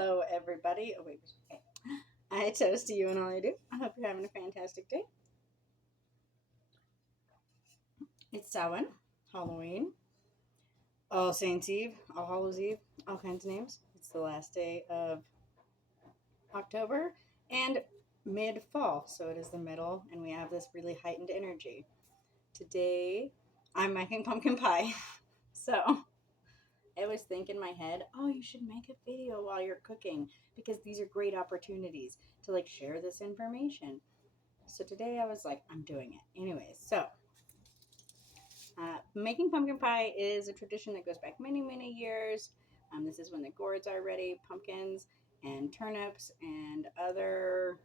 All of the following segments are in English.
Hello, everybody. Oh, wait. Okay. I toast to you and all you do. I hope you're having a fantastic day. It's Samhain, Halloween, All Saints Eve, All Hallows Eve, all kinds of names. It's the last day of October and mid fall, so it is the middle, and we have this really heightened energy. Today, I'm making pumpkin pie. So, I always think in my head, oh, you should make a video while you're cooking because these are great opportunities to like share this information. So today I was like, I'm doing it. Anyways, so making pumpkin pie is a tradition that goes back many, many years. This is when the gourds are ready, pumpkins and turnips and other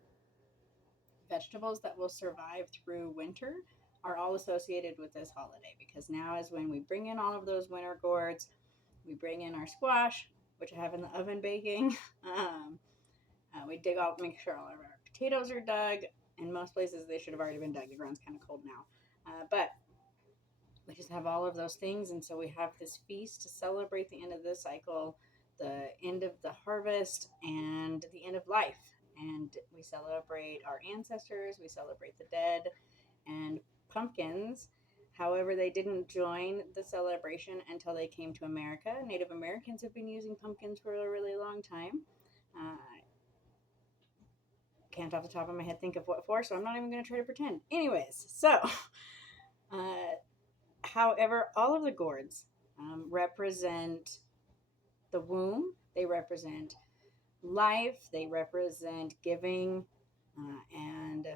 vegetables that will survive through winter are all associated with this holiday because now is when we bring in all of those winter gourds. We bring in our squash, which I have in the oven baking. We dig out, make sure all of our potatoes are dug. In most places, they should have already been dug. The ground's kind of cold now. But we just have all of those things. And so we have this feast to celebrate the end of the cycle, the end of the harvest, and the end of life. And we celebrate our ancestors, we celebrate the dead, and pumpkins. However, they didn't join the celebration until they came to America. Native Americans have been using pumpkins for a really long time. Can't off the top of my head think of what for, so I'm not even going to try to pretend. Anyways, so, however, all of the gourds represent the womb, they represent life, they represent giving, and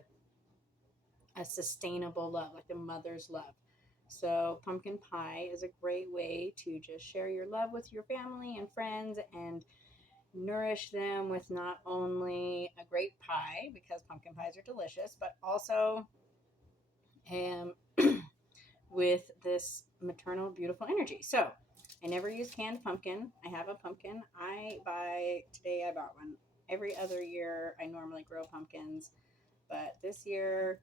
a sustainable love, like the mother's love. So, pumpkin pie is a great way to just share your love with your family and friends and nourish them with not only a great pie, because pumpkin pies are delicious, but also um, with this maternal, beautiful energy. So, I never use canned pumpkin. I have a pumpkin. Today I bought one. Every other year, I normally grow pumpkins, but this year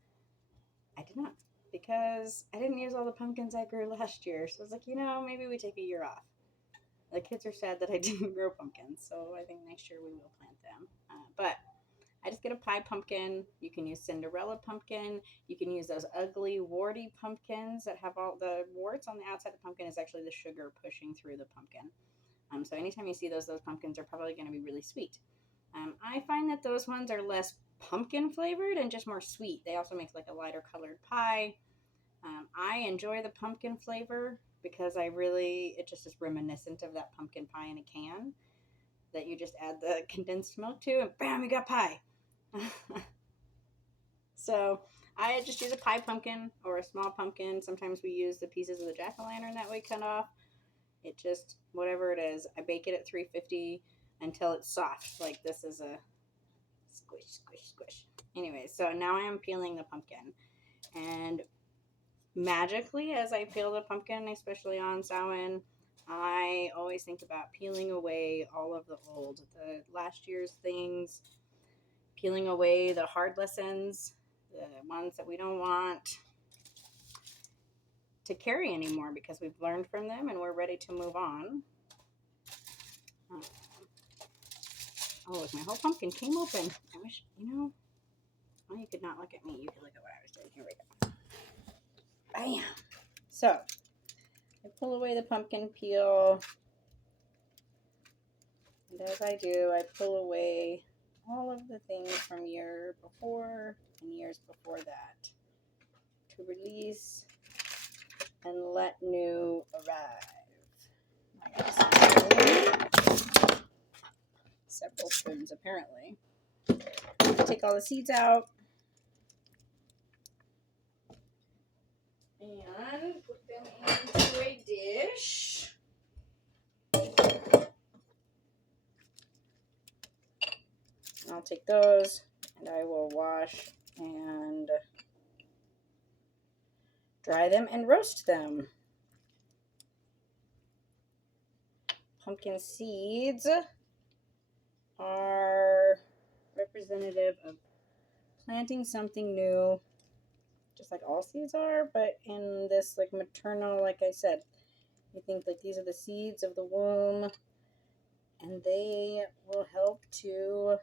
I did not because I didn't use all the pumpkins I grew last year. So I was like, maybe we take a year off. The kids are sad that I didn't grow pumpkins, so I think next year we will plant them. But I just get a pie pumpkin. You can use Cinderella pumpkin. You can use those ugly, warty pumpkins that have all the warts on the outside of the pumpkin is actually the sugar pushing through the pumpkin. So anytime you see those pumpkins are probably going to be really sweet. I find that those ones are less pumpkin flavored and just more sweet. They also make like a lighter colored pie. I enjoy the pumpkin flavor because it just is reminiscent of that pumpkin pie in a can that you just add the condensed milk to and bam, you got pie. So I just use a pie pumpkin or a small pumpkin. Sometimes we use the pieces of the jack-o'-lantern that we cut off. It just, whatever it is, I bake it at 350 until it's soft. Like this is a squish, squish, squish. Anyway, so now I am peeling the pumpkin. And magically, as I peel the pumpkin, especially on Samhain, I always think about peeling away all of the last year's things, peeling away the hard lessons, the ones that we don't want to carry anymore because we've learned from them and we're ready to move on. Oh, my whole pumpkin came open. I wish, well, you could not look at me. You could look at what I was doing. Here we go. Bam. So, I pull away the pumpkin peel. And as I do, I pull away all of the things from year before and years before that to release and let new arrive. I got several spoons apparently. Take all the seeds out and put them into a dish. I'll take those and I will wash and dry them and roast them. Pumpkin seeds are representative of planting something new, just like all seeds are, but in this like maternal, like I said, you think like these are the seeds of the womb, and and they will help to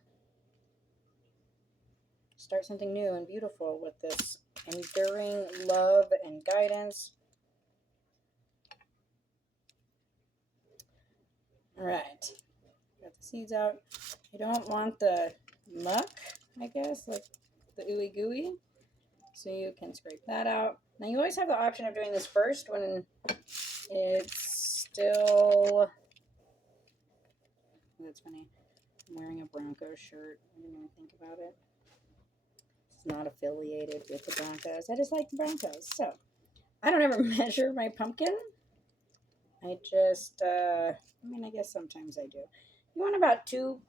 start something new and beautiful with this enduring love and guidance. All right, got the seeds out. You don't want the muck, I guess, like the ooey gooey, so you can scrape that out. Now you always have the option of doing this first when it's still, that's funny, I'm wearing a Broncos shirt. I didn't even think about it. It's not affiliated with the Broncos. I just like the Broncos. So I don't ever measure my pumpkin. I just, I mean, I guess sometimes I do. You want about two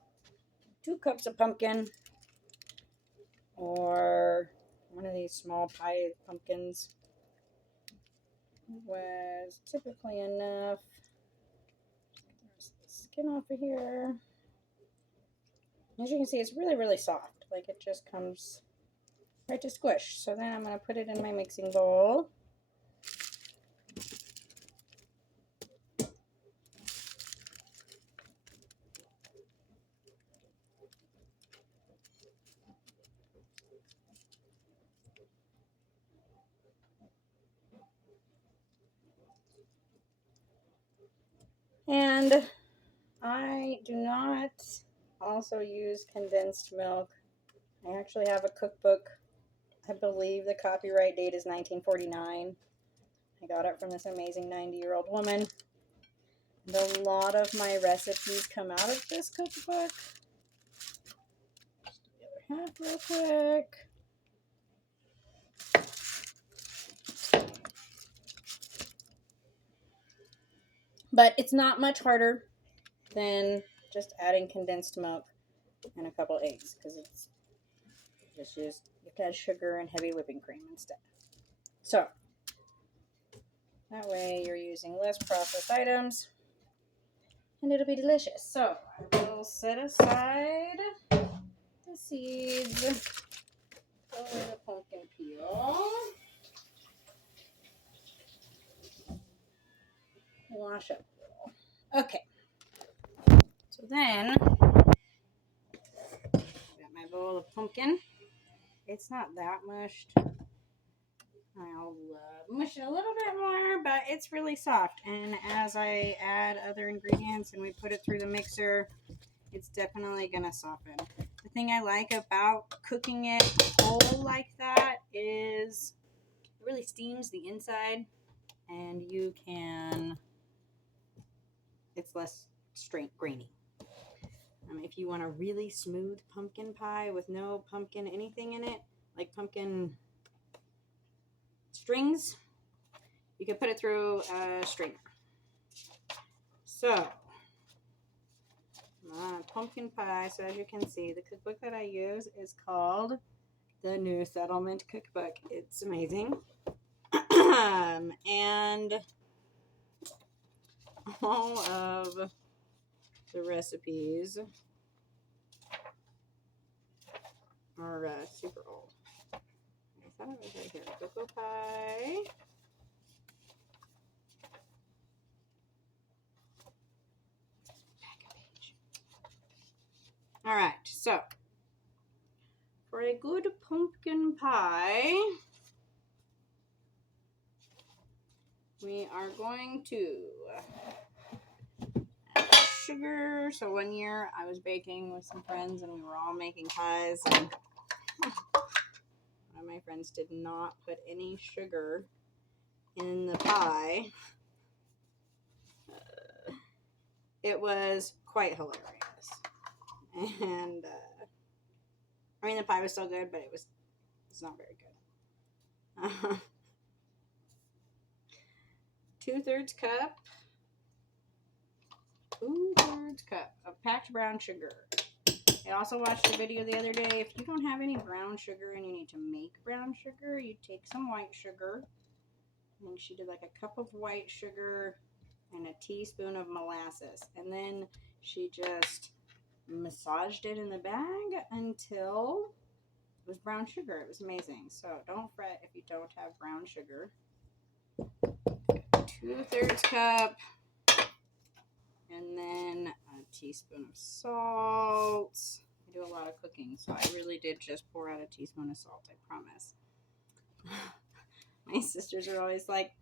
cups of pumpkin, or one of these small pie pumpkins was typically enough. There's the skin off of here. As you can see, it's really, really soft. Like it just comes right to squish. So then I'm going to put it in my mixing bowl. And I do not also use condensed milk. I actually have a cookbook. I believe the copyright date is 1949. I got it from this amazing 90-year-old woman. And a lot of my recipes come out of this cookbook. Just do the other half real quick. But it's not much harder than just adding condensed milk and a couple eggs, because it's just you can add sugar and heavy whipping cream instead. So that way you're using less processed items and it'll be delicious. So I will set aside the seeds, throw away the pumpkin peel, wash up a little. Okay, so then I've got my bowl of pumpkin. It's not that mushed. I'll mush it a little bit more, but it's really soft. And as I add other ingredients and we put it through the mixer, it's definitely going to soften. The thing I like about cooking it whole like that is it really steams the inside, and you can, it's less grainy. If you want a really smooth pumpkin pie with no pumpkin anything in it, like pumpkin strings, you can put it through a strainer. So pumpkin pie. So as you can see, the cookbook that I use is called the New Settlement Cookbook. It's amazing. And all of the recipes are super old. I thought it was right here. Cocoa pie. All right, so for a good pumpkin pie, we are going to add sugar. So one year I was baking with some friends and we were all making pies, and one of my friends did not put any sugar in the pie. It was quite hilarious. And I mean, the pie was still good, but it's not very good. 2/3 cup of packed brown sugar. I also watched a video the other day. If you don't have any brown sugar and you need to make brown sugar, you take some white sugar. And she did like a cup of white sugar and a teaspoon of molasses. And then she just massaged it in the bag until it was brown sugar. It was amazing. So don't fret if you don't have brown sugar. 2/3 cup, and then a teaspoon of salt. I do a lot of cooking, so I really did just pour out a teaspoon of salt, I promise. My sisters are always like,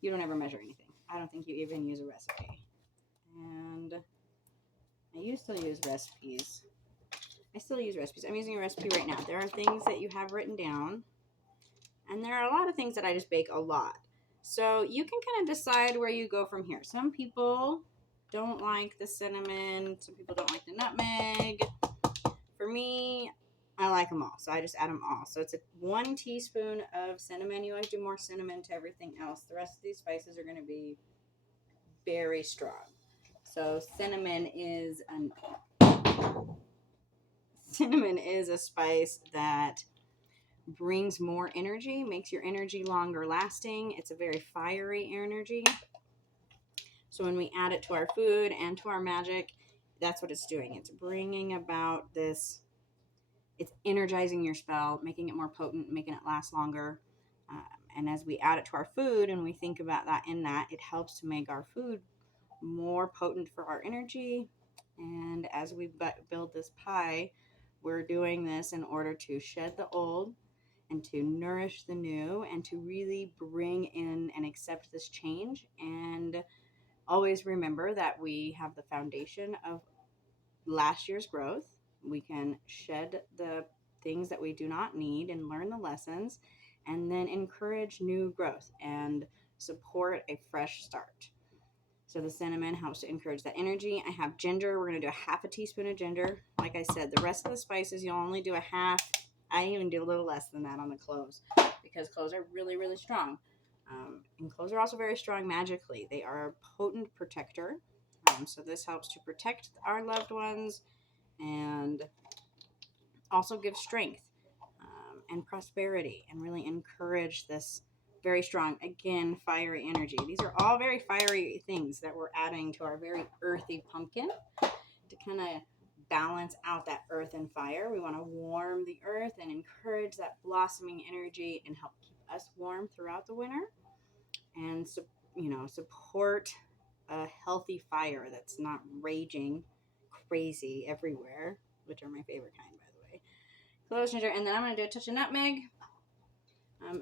you don't ever measure anything. I don't think you even use a recipe. And I used to use recipes. I still use recipes. I'm using a recipe right now. There are things that you have written down, and there are a lot of things that I just bake a lot. So you can kind of decide where you go from here. Some people don't like the cinnamon. Some people don't like the nutmeg. For me, I like them all, so I just add them all. So it's 1 teaspoon of cinnamon. You always do more cinnamon to everything else. The rest of these spices are going to be very strong. So cinnamon is a spice that brings more energy, makes your energy longer lasting. It's a very fiery energy. So when we add it to our food and to our magic, that's what it's doing. It's bringing about this, it's energizing your spell, making it more potent, making it last longer. And as we add it to our food and we think about that in that, it helps to make our food more potent for our energy. And as we build this pie, we're doing this in order to shed the old and to nourish the new and to really bring in and accept this change. And always remember that we have the foundation of last year's growth. We can shed the things that we do not need and learn the lessons, and then encourage new growth and support a fresh start. So the cinnamon helps to encourage that energy. I have ginger. We're going to do a half a teaspoon of ginger. Like I said, the rest of the spices, you'll only do a half. I even do a little less than that on the cloves because cloves are really, really strong. And cloves are also very strong magically. They are a potent protector. So this helps to protect our loved ones and also give strength and prosperity and really encourage this very strong, again, fiery energy. These are all very fiery things that we're adding to our very earthy pumpkin to kind of balance out that earth and fire. We want to warm the earth and encourage that blossoming energy and help keep us warm throughout the winter and support a healthy fire that's not raging crazy everywhere, which are my favorite kind, by the way. Cloves, ginger, and then I'm going to do a touch of nutmeg.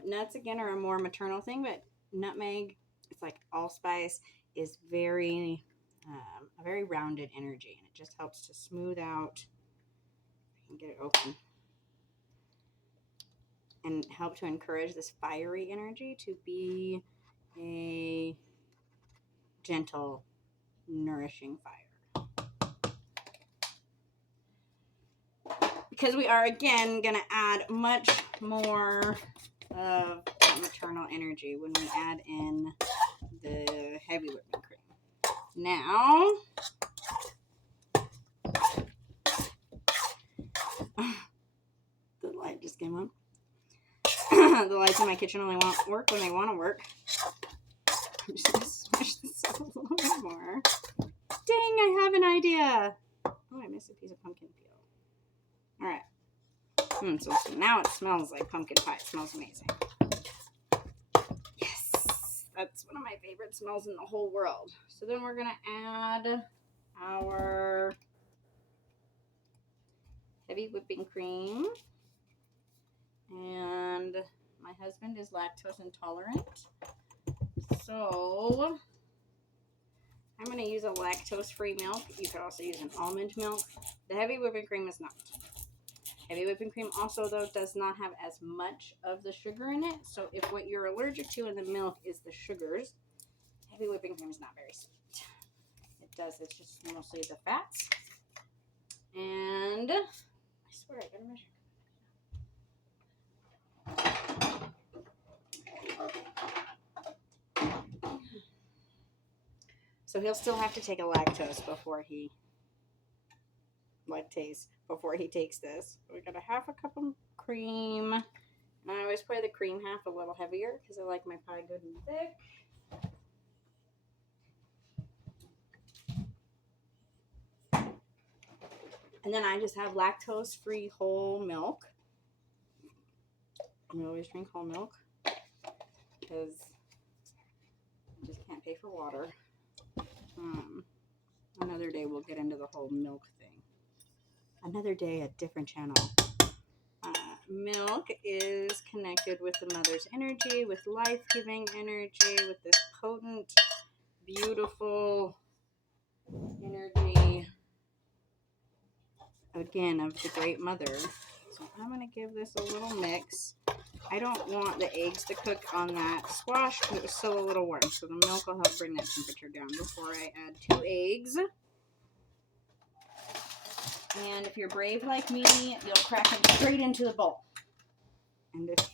Nuts, again, are a more maternal thing, but nutmeg, it's like allspice, is a very rounded energy, and it just helps to smooth out and get it open and help to encourage this fiery energy to be a gentle, nourishing fire. Because we are, again, going to add much more of maternal energy when we add in the heavy whipping cream. Now, the light just came on. The lights in my kitchen only work when they want to work. I'm just going to smush this up a little bit more. Dang, I have an idea. Oh, I missed a piece of pumpkin peel. All right. So now it smells like pumpkin pie. It smells amazing. Yes. That's one of my favorite smells in the whole world. So then we're going to add our heavy whipping cream. And my husband is lactose intolerant. So I'm going to use a lactose-free milk. You could also use an almond milk. The heavy whipping cream is not. Heavy whipping cream also, though, does not have as much of the sugar in it. So if what you're allergic to in the milk is the sugars, heavy whipping cream is not very sweet. It's just mostly the fats. And I swear I better measure. So he'll still have to take a lactose before he takes this. We got a half a cup of cream. And I always play the cream half a little heavier because I like my pie good and thick. And then I just have lactose-free whole milk. I always drink whole milk because I just can't pay for water. Another day we'll get into the whole milk thing. Another day, a different channel. Milk is connected with the mother's energy, with life-giving energy, with this potent, beautiful energy, again, of the great mother. So I'm going to give this a little mix. I don't want the eggs to cook on that squash because it was still a little warm. So the milk will help bring that temperature down before I add 2 eggs. And if you're brave like me, you'll crack them straight into the bowl. And if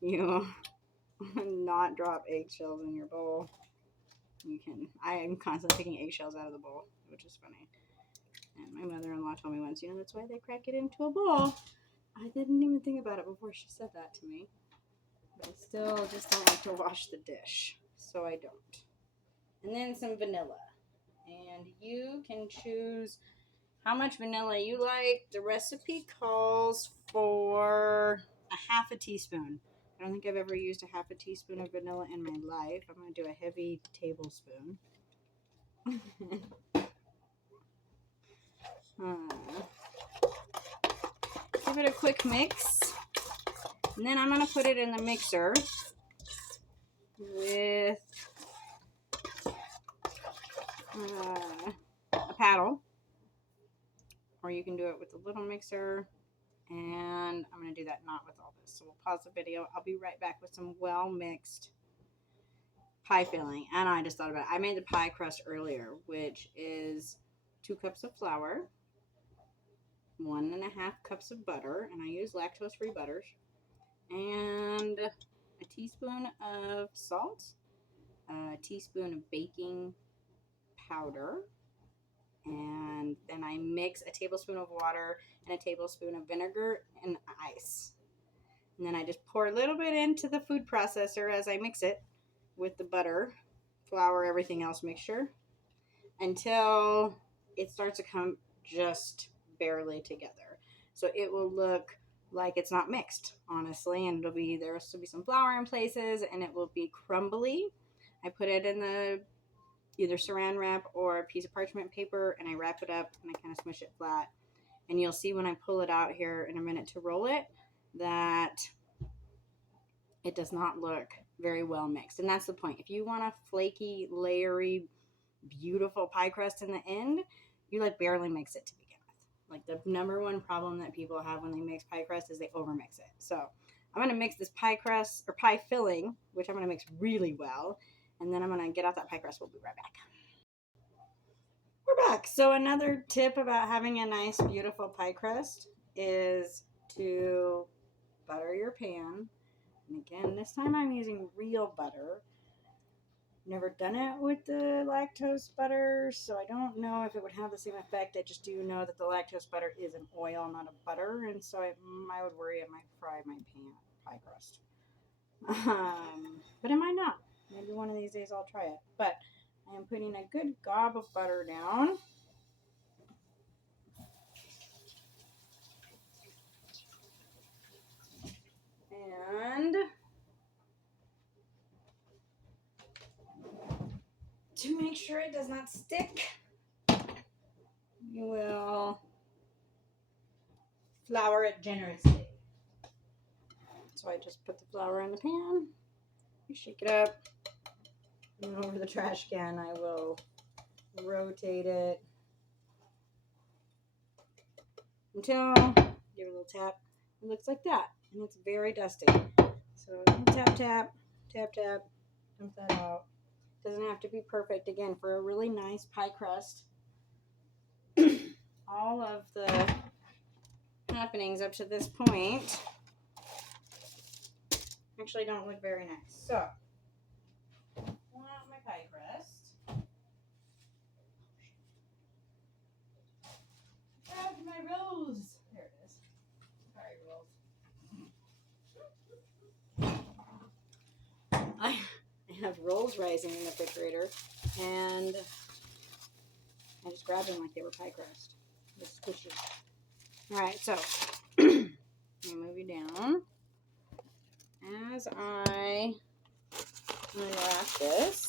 you not drop eggshells in your bowl, you can. I am constantly taking eggshells out of the bowl, which is funny. And my mother-in-law told me once, that's why they crack it into a bowl. I didn't even think about it before she said that to me. But I still just don't like to wash the dish, so I don't. And then some vanilla. And you can choose how much vanilla you like. The recipe calls for a half a teaspoon. I don't think I've ever used a half a teaspoon of vanilla in my life. I'm going to do a heavy tablespoon. Give it a quick mix. And then I'm going to put it in the mixer with a paddle. Or you can do it with a little mixer. And I'm going to do that not with all this. So we'll pause the video. I'll be right back with some well-mixed pie filling. And I just thought about it. I made the pie crust earlier, which is 2 cups of flour, 1.5 cups of butter, and I use lactose-free butters, and a teaspoon of salt, a teaspoon of baking powder, and then I mix a tablespoon of water and a tablespoon of vinegar and ice. And then I just pour a little bit into the food processor as I mix it with the butter, flour, everything else mixture until it starts to come just barely together. So it will look like it's not mixed, honestly, and there'll be some flour in places and it will be crumbly. I put it in the either saran wrap or a piece of parchment paper and I wrap it up and I kind of smush it flat. And you'll see when I pull it out here in a minute to roll it that it does not look very well mixed. And that's the point. If you want a flaky, layery, beautiful pie crust in the end, you barely mix it to begin with. The number one problem that people have when they mix pie crust is they overmix it. So I'm going to mix this pie crust or pie filling, which I'm going to mix really well. And then I'm going to get out that pie crust. We'll be right back. We're back. So another tip about having a nice, beautiful pie crust is to butter your pan. And again, this time I'm using real butter. Never done it with the lactose butter, so I don't know if it would have the same effect. I just do know that the lactose butter is an oil, not a butter, and so I would worry it might fry my pie crust. But it might not. Maybe one of these days I'll try it. But I am putting a good gob of butter down. And to make sure it does not stick, you will flour it generously. So I just put the flour in the pan, you shake it up, and over the trash can I will rotate it until, give it a little tap, it looks like that, and it's very dusty. So tap, tap, tap, tap, dump that out. Doesn't have to be perfect. Again, for a really nice pie crust, all of the happenings up to this point actually don't look very nice. So, pull out my pie crust. Grab my rolls. There it is. Sorry, rolls. I have rolls rising in the refrigerator, and I just grabbed them like they were pie crust. Just squishy. Alright, so let me move you down. As I unwrap this,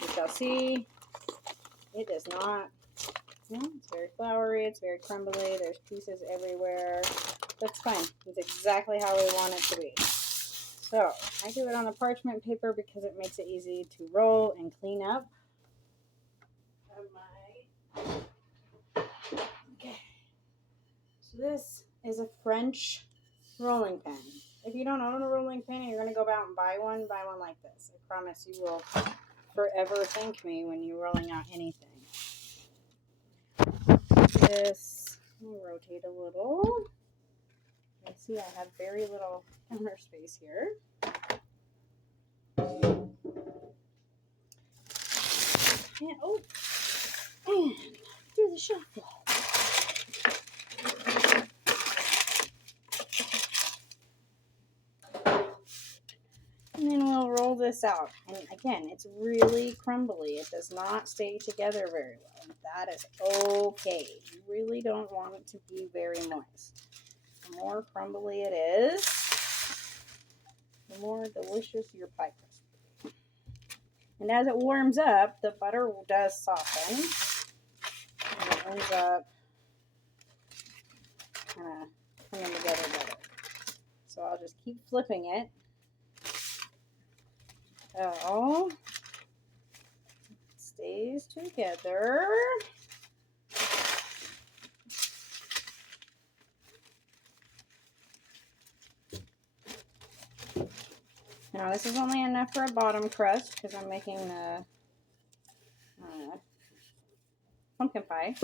you shall see It does not, it's very floury, it's very crumbly, there's pieces everywhere. That's fine. It's exactly how we want it to be. So I do it on the parchment paper because it makes it easy to roll and clean up. Okay. So this is a French rolling pin. If you don't own a rolling pin and you're going to go out and buy one like this. I promise you will forever thank me when you're rolling out anything. This, let me rotate a little. You can see I have very little counter space here. And, oh, and do the shuffle. And then we'll roll this out. And again, it's really crumbly. It does not stay together very well. And that is okay. You really don't want it to be very moist. The more crumbly it is, the more delicious your pie crust will be. And as it warms up, the butter does soften. And it ends up kind of coming together better. So I'll just keep flipping it. So it stays together. Now this is only enough for a bottom crust because I'm making the pumpkin pie.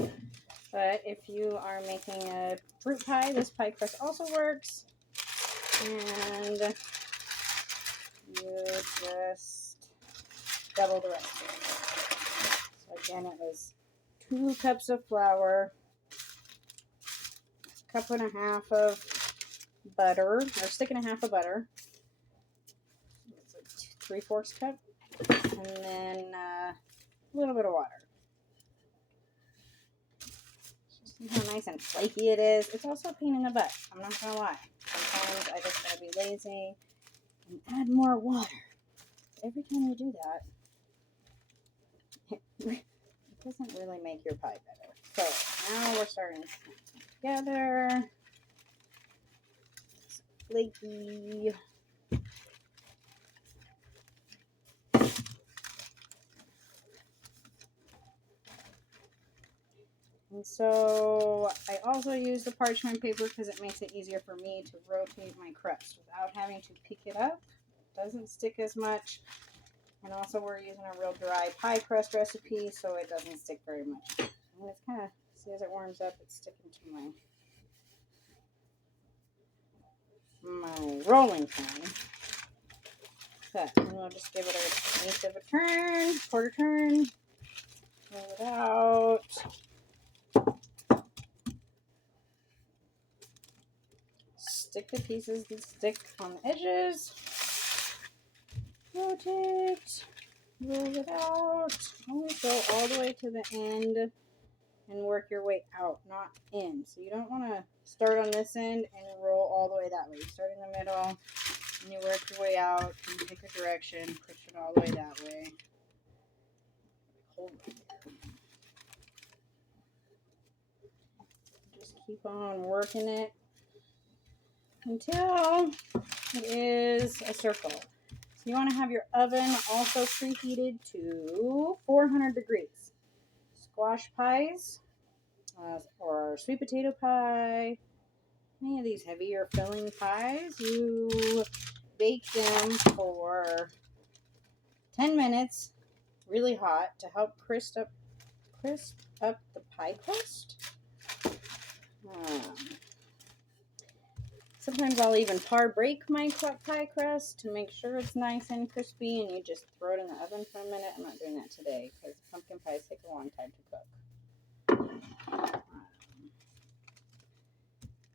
But if you are making a fruit pie, this pie crust also works. And you just double the recipe. So again, it was 2 cups of flour, a cup and a half of butter, or stick and a half of butter. It's a 3/4 cup, and then a little bit of water. See how nice and flaky it is? It's also a pain in the butt. I'm not gonna lie. Sometimes I just gotta be lazy and add more water. Every time you do that, it doesn't really make your pie better. So now we're starting to put it together. It's flaky. And so I also use the parchment paper because it makes it easier for me to rotate my crust without having to pick it up. It doesn't stick as much. And also we're using a real dry pie crust recipe, so it doesn't stick very much. And it's kind of, see as it warms up, it's sticking to my rolling pin. So, and we'll just give it an eighth of a turn, quarter turn, roll it out. Stick the pieces that stick on the edges. Rotate, roll it out. Always go all the way to the end and work your way out, not in. So you don't want to start on this end and roll all the way that way. You start in the middle and you work your way out and you pick a direction, push it all the way that way. Hold it there. Just keep on working it until it is a circle. So you want to have your oven also preheated to 400 degrees. Squash pies or sweet potato pie, any of these heavier filling pies, you bake them for 10 minutes really hot to help crisp up the pie crust. Sometimes I'll even par break my pie crust to make sure it's nice and crispy, and you just throw it in the oven for a minute. I'm not doing that today because pumpkin pies take a long time to cook.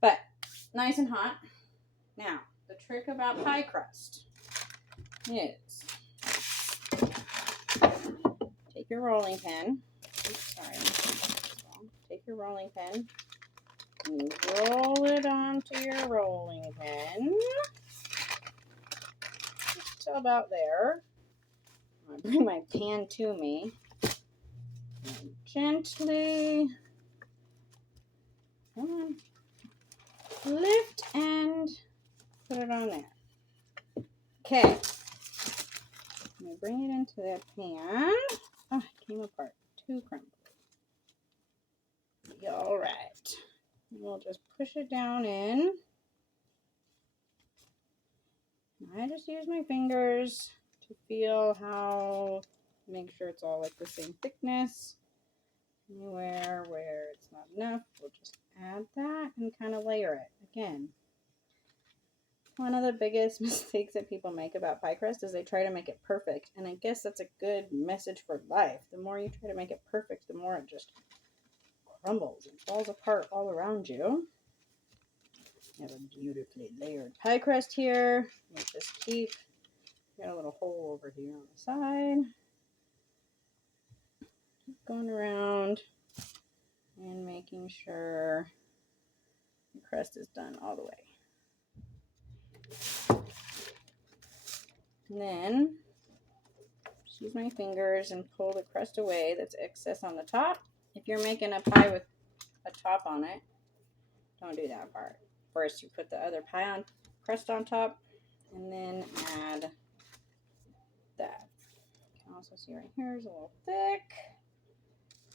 But nice and hot. Now, the trick about pie crust is take your rolling pin. Oops, sorry. Take your rolling pin. And roll it onto your rolling pin. Just till about there. I'm going to bring my pan to me. And gently lift and put it on there. Okay. Let me bring it into that pan. Oh, it came apart. Too crumbly. All right. We'll just push it down in. I just use my fingers to feel how, make sure it's all like the same thickness. Anywhere where it's not enough, we'll just add that and kind of layer it. Again, one of the biggest mistakes that people make about pie crust is they try to make it perfect. And I guess that's a good message for life. The more you try to make it perfect, the more it just crumbles and falls apart all around you. You have a beautifully layered pie crust here. We'll just keep, got a little hole over here on the side. Keep going around and making sure the crust is done all the way. And then just use my fingers and pull the crust away that's excess on the top. If you're making a pie with a top on it, don't do that part. First, you put the other pie on crust on top, and then add that. You can also see right here is a little thick.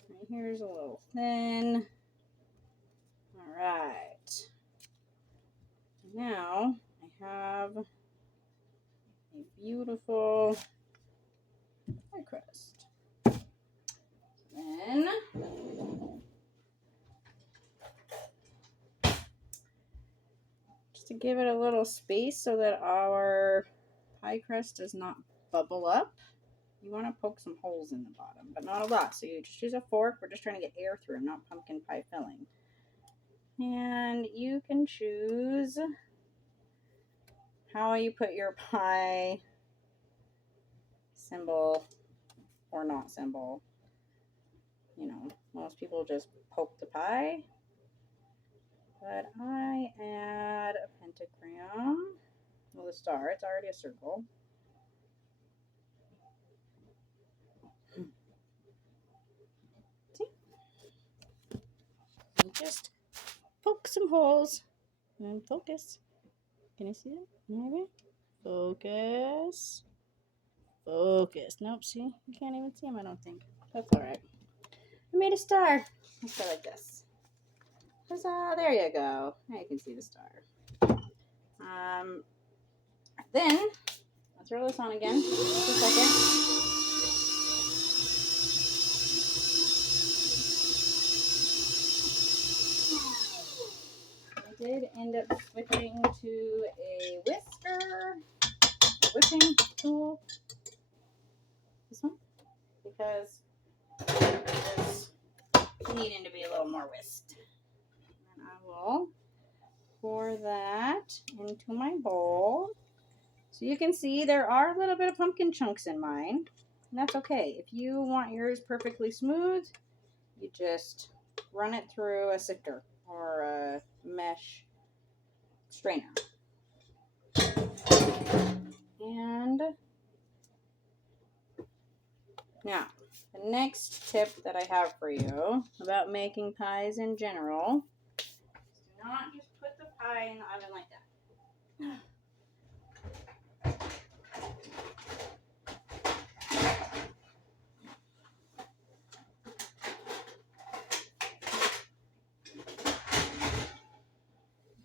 Right here is a little thin. All right. Now I have a beautiful pie crust. Then just to give it a little space so that our pie crust does not bubble up, you want to poke some holes in the bottom, but not a lot. So you just use a fork. We're just trying to get air through, not pumpkin pie filling. And you can choose how you put your pie symbol or not symbol. You know, most people just poke the pie, but I add a pentagram with a star. It's already a circle. See? And just poke some holes and focus. Can you see it? Maybe? Focus. Focus. Nope, see? You can't even see them, I don't think. That's alright. I made a star. Let's go like this. Huzzah, there you go. Now you can see the star. Then, I'll throw this on again. Just a second. I did end up switching to a whisker, a whipping tool. This one. Because it's needing to be a little more whisked. And I will pour that into my bowl. So you can see there are a little bit of pumpkin chunks in mine. And that's okay. If you want yours perfectly smooth, you just run it through a sifter or a mesh strainer. And now, the next tip that I have for you about making pies in general is to not just put the pie in the oven like that.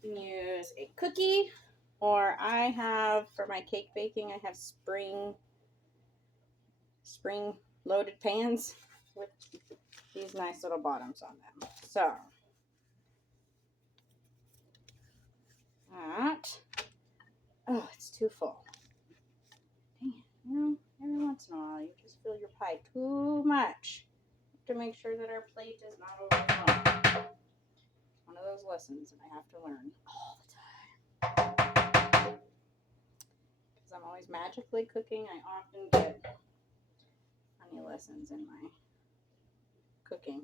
You can use a cookie, or I have, for my cake baking, I have spring loaded pans with these nice little bottoms on them. So, that, oh, it's too full. Dang it, you know, every once in a while you just fill your pie too much. You have to make sure that our plate is not overflowing. One of those lessons that I have to learn all the time. Because I'm always magically cooking, I often get funny lessons in my cooking.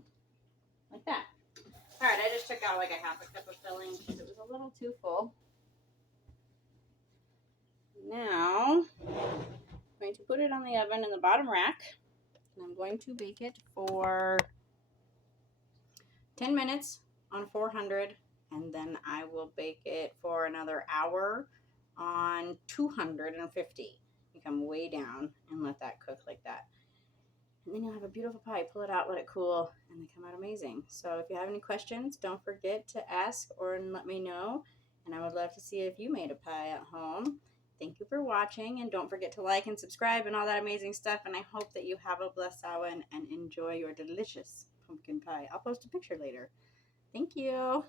Like that. Alright, I just took out like a half a cup of filling because it was a little too full. Now, I'm going to put it on the oven in the bottom rack. And I'm going to bake it for 10 minutes on 400, and then I will bake it for another hour on 250. You come way down and let that cook like that. And then you'll have a beautiful pie. Pull it out, let it cool, and they come out amazing. So if you have any questions, don't forget to ask or let me know. And I would love to see if you made a pie at home. Thank you for watching, and don't forget to like and subscribe and all that amazing stuff. And I hope that you have a blessed Samhain and enjoy your delicious pumpkin pie. I'll post a picture later. Thank you.